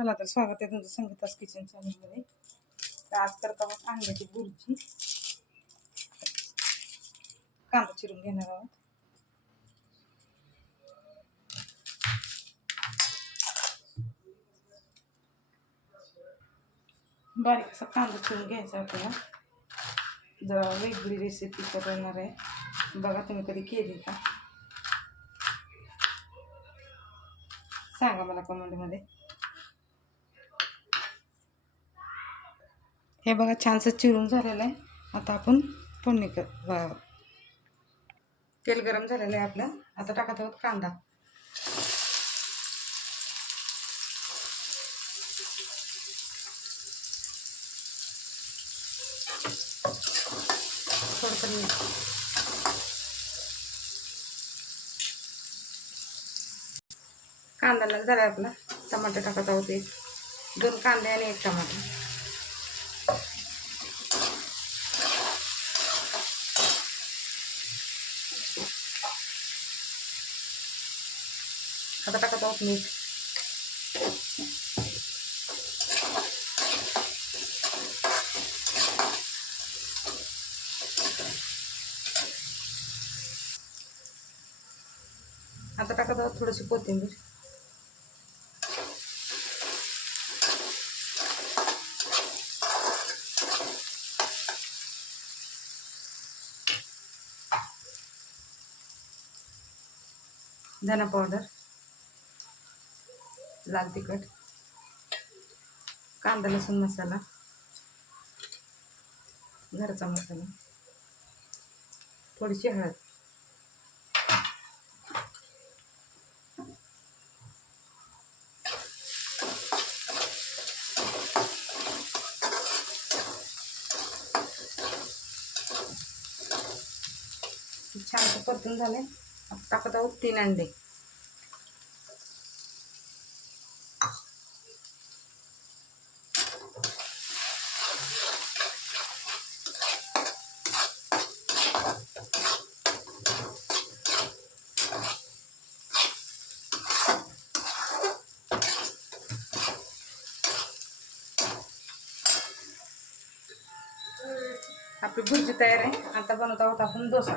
चला तर स्वागत आहे तुमचं संगीतास किचन चॅनलमध्ये तर आज करता मग कांद्याची बुर्जी कांदा चिरून घेणार आहोत. बारीक असा कांदा चिरून घ्यायचा आपल्याला. जरा वेगळी रेसिपी करणार आहे. बघा तुम्ही कधी केली का? सांगा मला कमेंटमध्ये हे बघा छानसं चिरून झालेलं आहे. आता आपण फोडणी कर तेल गरम झालेलं आहे आपलं. आता टाकत आहोत कांदा. थोडं कांदा लाल झाला आपला. टमाटर टाकत आहोत एक. दोन कांदे आणि एक टमाटर आता टाकत आहोत मीठ आता टाकत आहोत थोडीशी कोथिंबीर धना पावडर लाल तिखट कांदा लसूण मसाला घरचा मसाला थोडीशी हळद. छान परतून झाले टाकत आहोत तीन अंडे. आपली भुर्जी तयार आहे. आता बनवत आहोत आपण डोसा.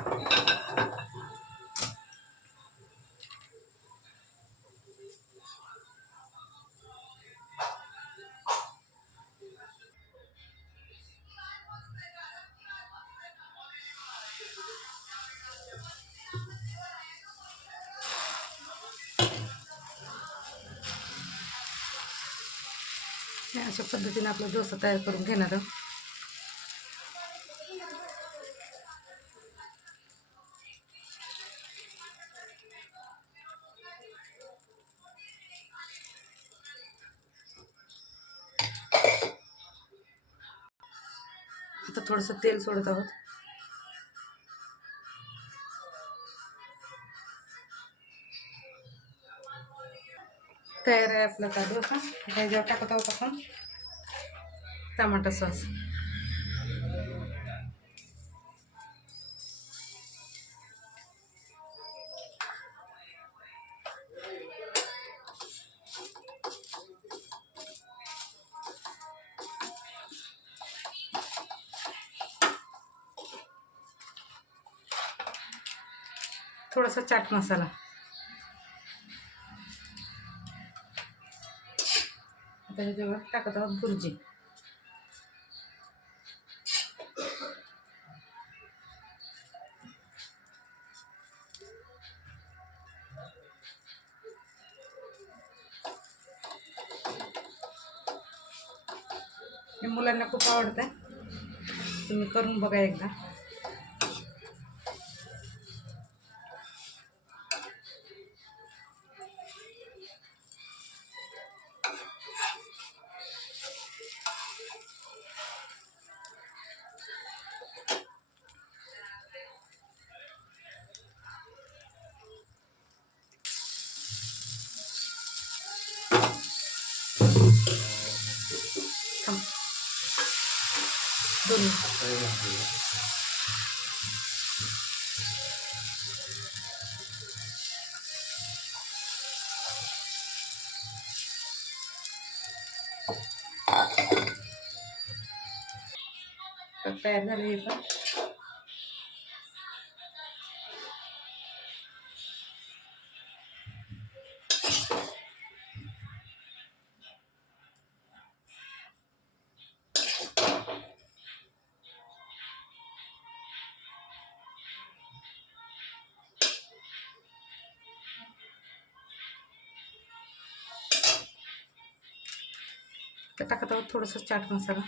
अशा पद्धतीने आपला डोसा तयार करून घेणार आहोत. आता थोडंसं तेल सोडत आहोत. तयार आहे आपला का डोसा ह्याच्यावर टाकत आहोत आपण टमाटर सॉस. थोडासा चाट मसाला. आता ह्याच्यावर टाकत आहोत भुर्जी. हे मुलांना खूप आवडतं तुम्ही करून बघा एकदा. A perna ali. तर टाकत आहोत थोडंसं चाट मसाला.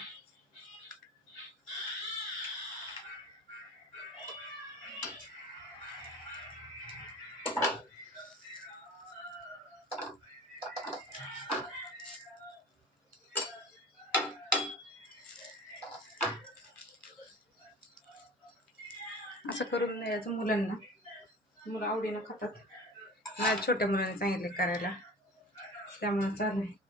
असं करून द्यायचं मुलांना. मुलं आवडीनं खातात. माझ्या छोट्या मुलांनी सांगितले करायला. त्यामुळं चालू आहे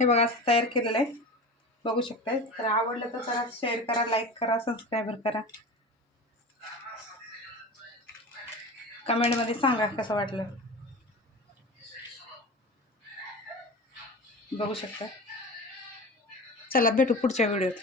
हे बघा असं तयार केलेलं आहे. बघू शकताय. तर आवडलं तर करा शेअर करा लाईक करा सबस्क्राईबर करा. कमेंटमध्ये सांगा कसं वाटलं. बघू शकता चला भेटू पुढच्या व्हिडिओत.